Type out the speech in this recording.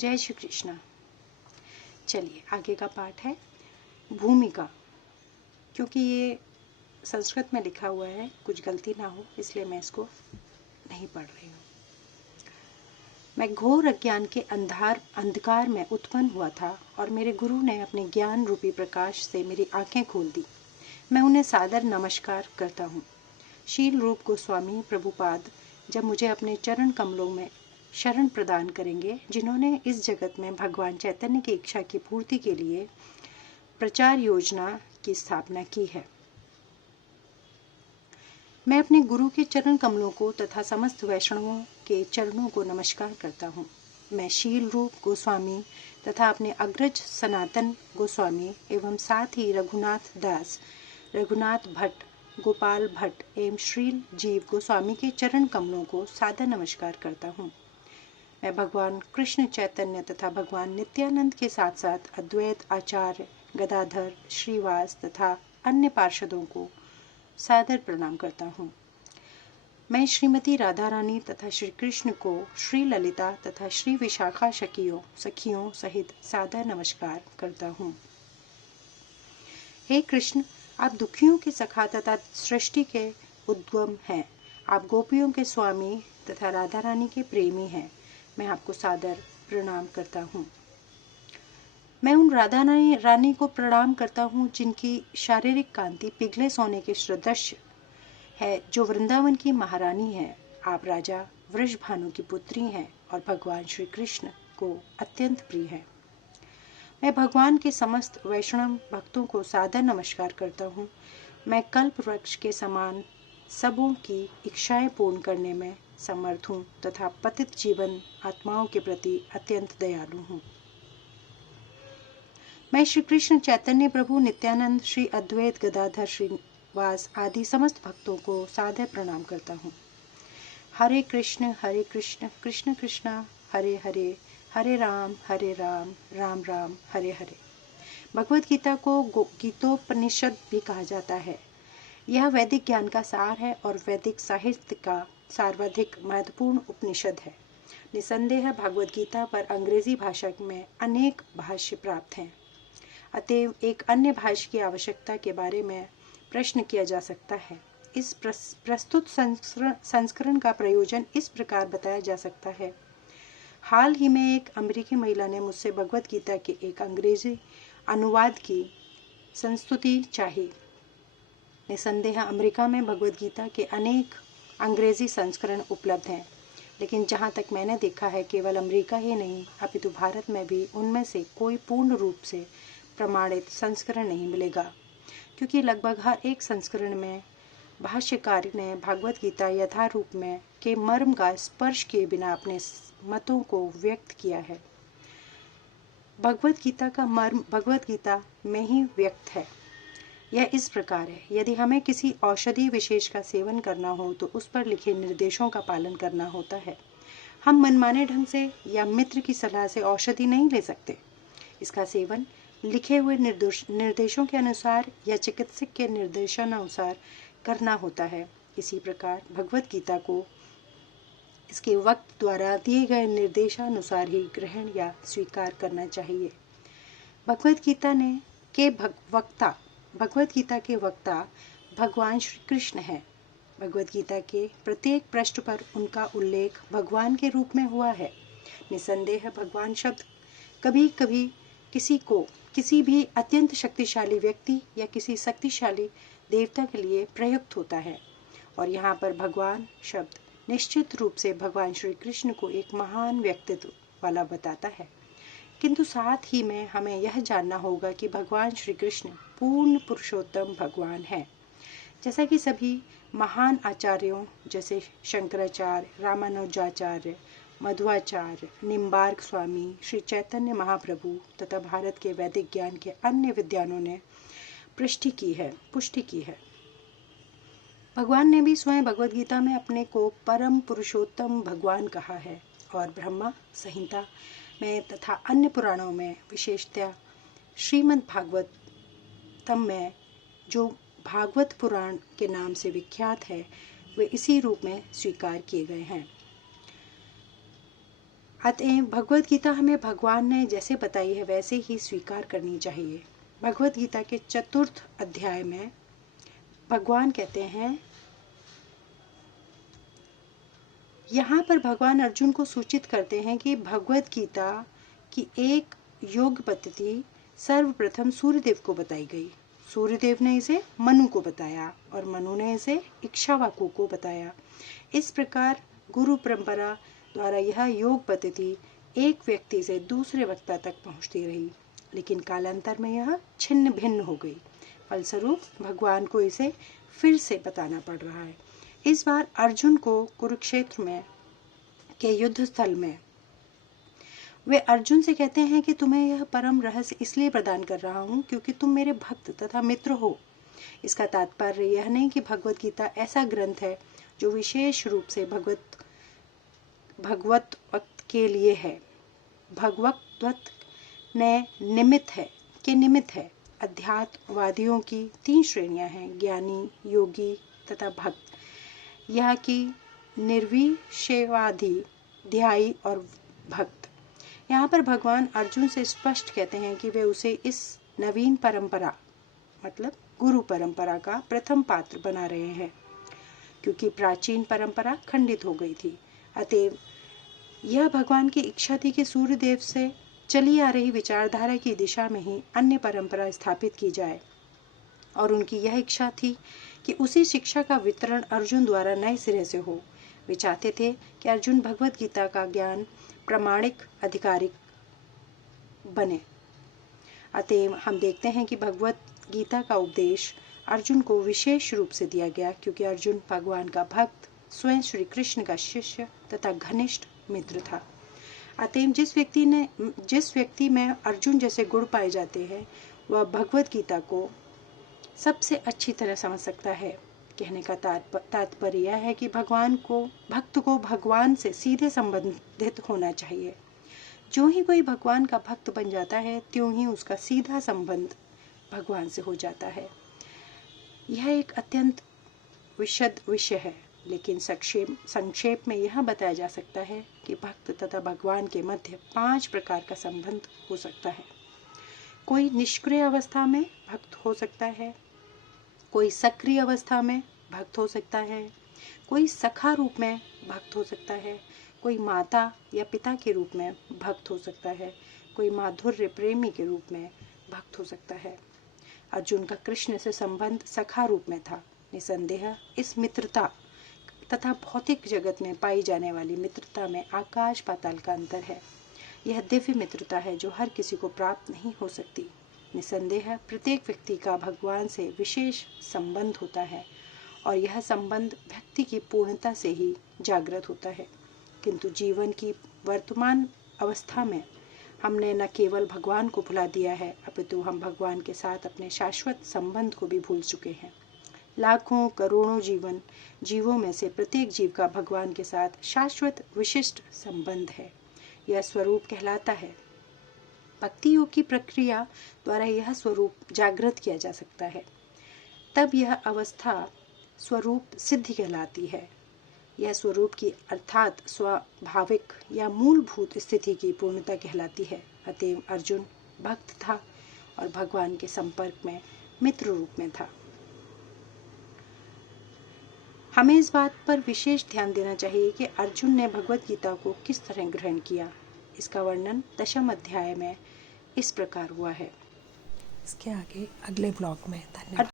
जय श्री कृष्णा। चलिए आगे का पाठ है भूमिका। क्योंकि ये संस्कृत में लिखा हुआ है, कुछ गलती ना हो इसलिए मैं इसको नहीं पढ़ रही हूँ। मैं घोर अज्ञान के अंधकार में उत्पन्न हुआ था और मेरे गुरु ने अपने ज्ञान रूपी प्रकाश से मेरी आंखें खोल दी। मैं उन्हें सादर नमस्कार करता हूँ। शील रूप गोस्वामी प्रभुपाद जब मुझे अपने चरण कमलों में शरण प्रदान करेंगे, जिन्होंने इस जगत में भगवान चैतन्य की इच्छा की पूर्ति के लिए प्रचार योजना की स्थापना की है। मैं अपने गुरु के चरण कमलों को तथा समस्त वैष्णवों के चरणों को नमस्कार करता हूँ। मैं शील रूप गोस्वामी तथा अपने अग्रज सनातन गोस्वामी एवं साथ ही रघुनाथ दास, रघुनाथ भट्ट, गोपाल भट्ट एवं श्रील जीव गोस्वामी के चरण कमलों को सादर नमस्कार करता हूँ। मैं भगवान कृष्ण चैतन्य तथा भगवान नित्यानंद के साथ साथ अद्वैत आचार्य गदाधर, श्रीवास तथा अन्य पार्षदों को सादर प्रणाम करता हूँ। मैं श्रीमती राधा रानी तथा श्री कृष्ण को श्री ललिता तथा श्री विशाखा सखियों सहित सादर नमस्कार करता हूँ। हे कृष्ण, आप दुखियों के सखा तथा सृष्टि के उद्गम हैं। आप गोपियों के स्वामी तथा राधा रानी के प्रेमी हैं। मैं आपको सादर प्रणाम करता हूँ। मैं उन राधा रानी को प्रणाम करता हूँ जिनकी शारीरिक कांति पिघले सोने के सदृश है, जो वृंदावन की महारानी है। आप राजा वृषभानु की पुत्री हैं और भगवान श्री कृष्ण को अत्यंत प्रिय हैं। मैं भगवान के समस्त वैष्णव भक्तों को सादर नमस्कार करता हूँ। मैं कल्प वृक्ष के समान सबों की इच्छाएं पूर्ण करने में समर्थ हूँ तथा पतित जीवन आत्माओं के प्रति अत्यंत दयालु हूँ। मैं श्री कृष्ण चैतन्य प्रभु नित्यानंद, श्री अद्वैत गदाधर, श्रीवास आदि समस्त भक्तों को सादर प्रणाम करता हूँ। हरे कृष्ण कृष्ण कृष्ण हरे हरे, हरे राम राम राम हरे हरे। भगवद गीता को गीतोपनिषद भी कहा जाता है। यह वैदिक ज्ञान का सार है और वैदिक साहित्य का सर्वाधिक महत्वपूर्ण उपनिषद है। निसंदेह भगवद गीता पर अंग्रेजी भाषा में अनेक भाष्य प्राप्त हैं। अतएव एक अन्य भाष्य की आवश्यकता के बारे में प्रश्न किया जा सकता है। इस प्रस्तुत संस्करण का प्रयोजन इस प्रकार बताया जा सकता है। हाल ही में एक अमेरिकी महिला ने मुझसे भगवद गीता के एक अंग्रेजी अनुवाद की संस्तुति चाही। निसंदेह अमेरिका में भगवद गीता के अनेक अंग्रेजी संस्करण उपलब्ध हैं, लेकिन जहाँ तक मैंने देखा है केवल अमेरिका ही नहीं अपितु भारत में भी उनमें से कोई पूर्ण रूप से प्रमाणित संस्करण नहीं मिलेगा, क्योंकि लगभग हर एक संस्करण में भाष्यकार ने भगवद गीता यथारूप में के मर्म का स्पर्श किए बिना अपने मतों को व्यक्त किया है। भगवद गीता का मर्म भगवद गीता में ही व्यक्त है। यह इस प्रकार है, यदि हमें किसी औषधि विशेष का सेवन करना हो तो उस पर लिखे निर्देशों का पालन करना होता है। हम मनमाने ढंग से या मित्र की सलाह से औषधि नहीं ले सकते। इसका सेवन लिखे हुए निर्देशों के अनुसार या चिकित्सक के निर्देशानुसार करना होता है। इसी प्रकार भगवद गीता को इसके वक्त द्वारा दिए गए निर्देशानुसार ही ग्रहण या स्वीकार करना चाहिए। भगवद गीता के वक्ता भगवान श्री कृष्ण है। भगवद गीता के प्रत्येक पृष्ठ पर उनका उल्लेख भगवान के रूप में हुआ है। निसंदेह भगवान शब्द कभी कभी किसी भी अत्यंत शक्तिशाली व्यक्ति या किसी शक्तिशाली देवता के लिए प्रयुक्त होता है, और यहाँ पर भगवान शब्द निश्चित रूप से भगवान श्री कृष्ण को एक महान व्यक्तित्व वाला बताता है। किंतु साथ ही में हमें यह जानना होगा कि भगवान श्री कृष्ण पूर्ण पुरुषोत्तम भगवान है। जैसा कि सभी महान आचार्यों जैसे शंकराचार्य, रामानुजाचार्य, मध्वाचार्य, निम्बार्क स्वामी, श्री चैतन्य महाप्रभु तथा भारत के वैदिक ज्ञान के अन्य विद्वानों ने पुष्टि की है। भगवान ने भी स्वयं भगवद गीता में अपने को परम पुरुषोत्तम भगवान कहा है, और ब्रह्मा संहिता में तथा अन्य पुराणों में, विशेषतया श्रीमद् भागवतम में जो भागवत पुराण के नाम से विख्यात है, वे इसी रूप में स्वीकार किए गए हैं। अतएव भगवत गीता हमें भगवान ने जैसे बताई है वैसे ही स्वीकार करनी चाहिए। भगवत गीता के 4th अध्याय में भगवान कहते हैं, यहाँ पर भगवान अर्जुन को सूचित करते हैं कि भगवत गीता की एक योग पद्धति सर्वप्रथम सूर्यदेव को बताई गई। सूर्यदेव ने इसे मनु को बताया और मनु ने इसे इक्ष्वाकु को बताया। इस प्रकार गुरु परंपरा द्वारा यह योग पद्धति एक व्यक्ति से दूसरे वक्ता तक पहुंचती रही, लेकिन कालांतर में यह छिन्न भिन्न हो गई। फलस्वरूप भगवान को इसे फिर से बताना पड़ रहा है। इस बार अर्जुन को कुरुक्षेत्र में के युद्ध स्थल में वे अर्जुन से कहते हैं कि तुम्हें यह परम रहस्य इसलिए प्रदान कर रहा हूँ क्योंकि तुम मेरे भक्त तथा मित्र हो। इसका तात्पर्य यह नहीं कि भगवत गीता ऐसा ग्रंथ है जो विशेष रूप से भगवत के लिए है। भगवत ने निमित्त है। अध्यात्मवादियों की 3 श्रेणियां हैं, ज्ञानी, योगी तथा भक्त। यह की निर्विशेषवादी, ध्यायी और भक्त। यहाँ पर भगवान अर्जुन से स्पष्ट कहते हैं कि वे उसे इस नवीन परंपरा मतलब गुरु परंपरा का प्रथम पात्र बना रहे हैं, क्योंकि प्राचीन परंपरा खंडित हो गई थी। अतएव यह भगवान की इच्छा थी कि सूर्यदेव से चली आ रही विचारधारा की दिशा में ही अन्य परंपरा स्थापित की जाए, और उनकी यह इच्छा थी कि उसी शिक्षा का वितरण अर्जुन द्वारा नए सिरे से हो। वे चाहते थे कि अर्जुन भगवत गीता का ज्ञान प्रामाणिक आधिकारिक बने। अतएव हम देखते हैं कि भगवत गीता का उपदेश अर्जुन को विशेष रूप से दिया गया, क्योंकि अर्जुन भगवान का भक्त, स्वयं श्री कृष्ण का शिष्य तथा घनिष्ठ मित्र था। अतएव जिस व्यक्ति में अर्जुन जैसे गुण पाए जाते हैं वह भगवत गीता को सबसे अच्छी तरह समझ सकता है। कहने का तात्पर्य यह है कि भक्त को भगवान से सीधे संबंधित होना चाहिए। जो ही कोई भगवान का भक्त बन जाता है त्यों ही उसका सीधा संबंध भगवान से हो जाता है। यह एक अत्यंत विशद विषय है, लेकिन संक्षेप में यह बताया जा सकता है कि भक्त तथा भगवान के मध्य 5 प्रकार का संबंध हो सकता है। कोई निष्क्रिय अवस्था में भक्त हो सकता है, कोई सक्रिय अवस्था में भक्त हो सकता है, कोई सखा रूप में भक्त हो सकता है, कोई माता या पिता के रूप में भक्त हो सकता है, कोई माधुर्य प्रेमी के रूप में भक्त हो सकता है। अर्जुन का कृष्ण से संबंध सखा रूप में था। निसंदेह इस मित्रता तथा भौतिक जगत में पाई जाने वाली मित्रता में आकाश पाताल का अंतर है। यह दिव्य मित्रता है जो हर किसी को प्राप्त नहीं हो सकती। निसंदेह प्रत्येक व्यक्ति का भगवान से विशेष संबंध होता है और यह संबंध भक्ति की पूर्णता से ही जागृत होता है। किंतु जीवन की वर्तमान अवस्था में हमने न केवल भगवान को भुला दिया है, अपितु हम भगवान के साथ अपने शाश्वत संबंध को भी भूल चुके हैं। लाखों करोड़ों जीवों में से प्रत्येक जीव का भगवान के साथ शाश्वत विशिष्ट संबंध है। यह स्वरूप कहलाता है। भक्ति योग की प्रक्रिया द्वारा यह स्वरूप जागृत किया जा सकता है। तब यह अवस्था स्वरूप सिद्धि कहलाती है। यह स्वरूप की अर्थात स्वाभाविक या मूलभूत स्थिति की पूर्णता कहलाती है। अतएव अर्जुन भक्त था और भगवान के संपर्क में मित्र रूप में था। हमें इस बात पर विशेष ध्यान देना चाहिए कि अर्जुन ने भगवत गीता को किस तरह ग्रहण किया। इसका वर्णन 10वें अध्याय में इस प्रकार हुआ है। इसके आगे अगले ब्लॉग में। धन्यवाद।